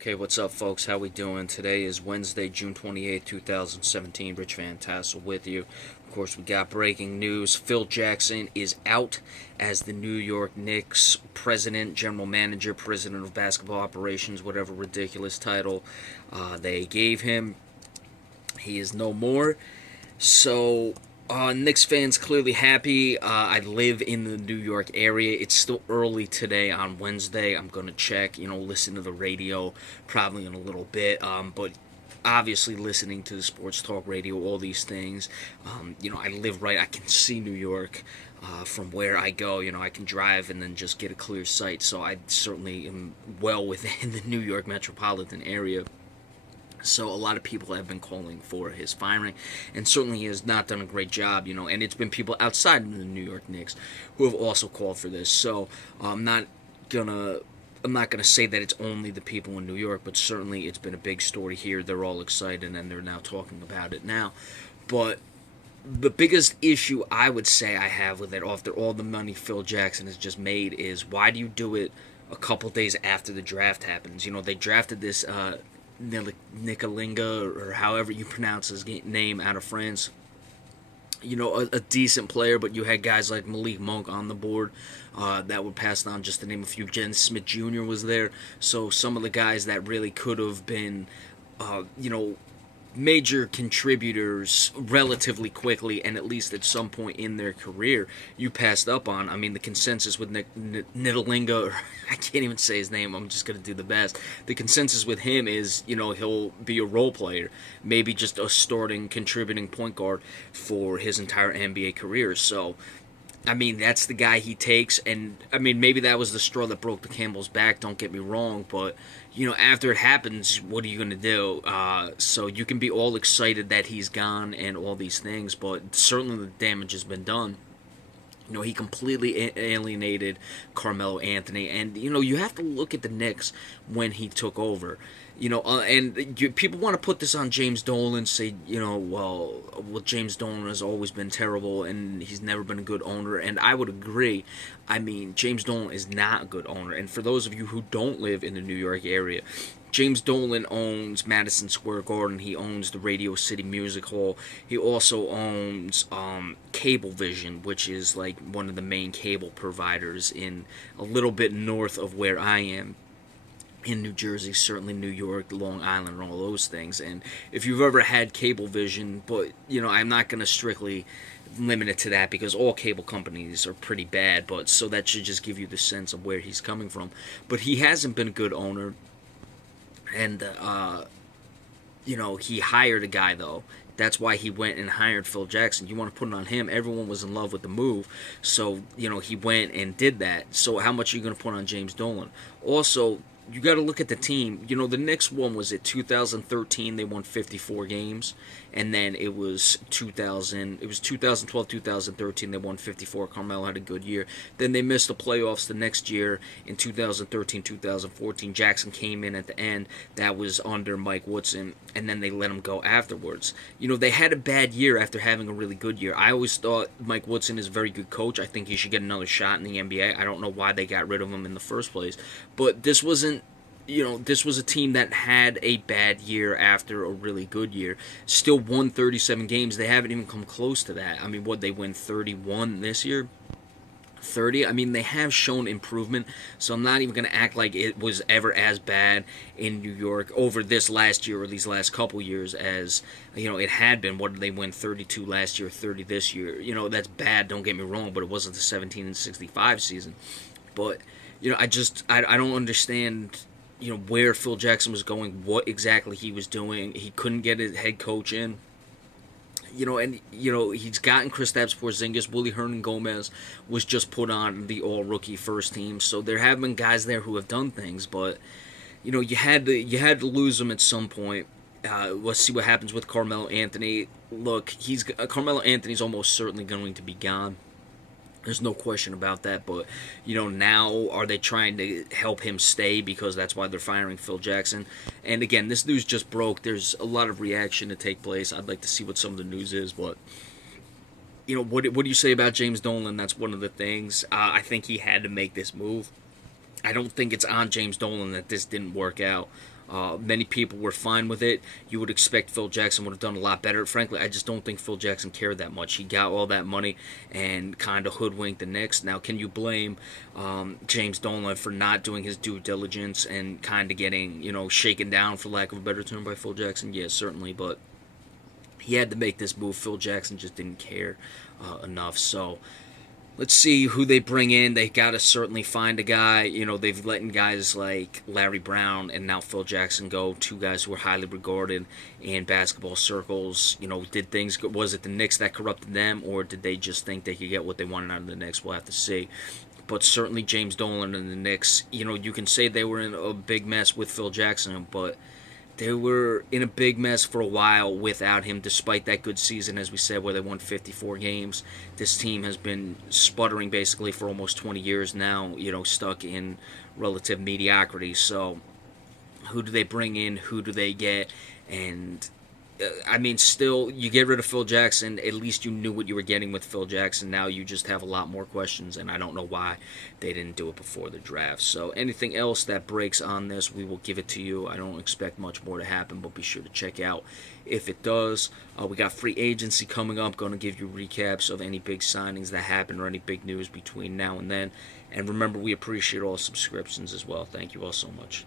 Okay, what's up, folks? How we doing? Today is Wednesday, June 28th, 2017. Rich Van Tassel with you. Of course, we got breaking news. Phil Jackson is out as the New York Knicks president, general manager, president of basketball operations, whatever ridiculous title they gave him. He is no more. So, Knicks fans clearly happy. I live in the New York area. It's still early today on Wednesday. I'm going to check, listen to the radio probably in a little bit. But obviously listening to the sports talk radio, all these things. I live right, I can see New York from where I go. I can drive and then just get a clear sight. So I certainly am well within the New York metropolitan area. So a lot of people have been calling for his firing, and certainly he has not done a great job, and it's been people outside of the New York Knicks who have also called for this. So I'm not gonna say that it's only the people in New York, but certainly it's been a big story here. They're all excited and they're now talking about it now. But the biggest issue I would say I have with it, after all the money Phil Jackson has just made, is why do you do it a couple days after the draft happens? They drafted this Nicolinga, or however you pronounce his name, out of France. A decent player, but you had guys like Malik Monk on the board that were passed on, just to name a few. Jen Smith Jr. was there. So some of the guys that really could have been, major contributors relatively quickly, and at least at some point in their career, you passed up on. I mean, the consensus with Nidalinga, I can't even say his name, I'm just going to do the best. The consensus with him is, he'll be a role player, maybe just a starting, contributing point guard for his entire NBA career. So, I mean, that's the guy he takes, and, I mean, maybe that was the straw that broke the camel's back, don't get me wrong, but, after it happens, what are you going to do? So you can be all excited that he's gone and all these things, but certainly the damage has been done. He completely alienated Carmelo Anthony, and you have to look at the Knicks when he took over. People want to put this on James Dolan, say, well, James Dolan has always been terrible and he's never been a good owner, and I would agree. I mean, James Dolan is not a good owner, and for those of you who don't live in the New York area, James Dolan owns Madison Square Garden. He owns the Radio City Music Hall. He also owns Cablevision, which is like one of the main cable providers in a little bit north of where I am, in New Jersey, certainly New York, Long Island, and all those things. And if you've ever had Cablevision, but I'm not going to strictly limit it to that, because all cable companies are pretty bad, but so that should just give you the sense of where he's coming from. But he hasn't been a good owner. And, he hired a guy, though. That's why he went and hired Phil Jackson. You want to put it on him. Everyone was in love with the move. So, he went and did that. So how much are you going to put on James Dolan? Also, you got to look at the team. The Knicks won, was it 2013? They won 54 games. And then it was 2012, 2013. They won 54. Carmelo had a good year. Then they missed the playoffs the next year in 2013, 2014. Jackson came in at the end. That was under Mike Woodson. And then they let him go afterwards. They had a bad year after having a really good year. I always thought Mike Woodson is a very good coach. I think he should get another shot in the NBA. I don't know why they got rid of him in the first place. But this wasn't, this was a team that had a bad year after a really good year. Still won 37 games. They haven't even come close to that. I mean, they win 31 this year? 30? I mean, they have shown improvement, so I'm not even going to act like it was ever as bad in New York over this last year or these last couple years as, it had been. What did they win? 32 last year, 30 this year. That's bad, don't get me wrong, but it wasn't the 17-65 season. But, I don't understand where Phil Jackson was going, what exactly he was doing. He couldn't get his head coach in. He's gotten Kristaps Porzingis. Willie Hernan-Gomez was just put on the all-rookie first team. So there have been guys there who have done things, but, you had to lose him at some point. Let's see what happens with Carmelo Anthony. Look, Carmelo Anthony's almost certainly going to be gone. There's no question about that, but, now are they trying to help him stay because that's why they're firing Phil Jackson? And again, this news just broke. There's a lot of reaction to take place. I'd like to see what some of the news is, but, what do you say about James Dolan? That's one of the things. I think he had to make this move. I don't think it's on James Dolan that this didn't work out. Many people were fine with it. You would expect Phil Jackson would have done a lot better. Frankly, I just don't think Phil Jackson cared that much. He got all that money and kind of hoodwinked the Knicks. Now, can you blame James Dolan for not doing his due diligence and kind of getting, shaken down, for lack of a better term, by Phil Jackson? Yeah, certainly, but he had to make this move. Phil Jackson just didn't care enough. So let's see who they bring in. They got to certainly find a guy. They've letting guys like Larry Brown and now Phil Jackson go, two guys who are highly regarded in basketball circles. Did things, was it the Knicks that corrupted them, or did they just think they could get what they wanted out of the Knicks? We'll have to see. But certainly James Dolan and the Knicks, you can say they were in a big mess with Phil Jackson, but they were in a big mess for a while without him, despite that good season, as we said, where they won 54 games. This team has been sputtering basically for almost 20 years now, stuck in relative mediocrity. So who do they bring in? Who do they get? And still, you get rid of Phil Jackson, at least you knew what you were getting with Phil Jackson. Now you just have a lot more questions, and I don't know why they didn't do it before the draft. So anything else that breaks on this, we will give it to you. I don't expect much more to happen, but be sure to check out if it does. We got free agency coming up. Going to give you recaps of any big signings that happen or any big news between now and then. And remember, we appreciate all subscriptions as well. Thank you all so much.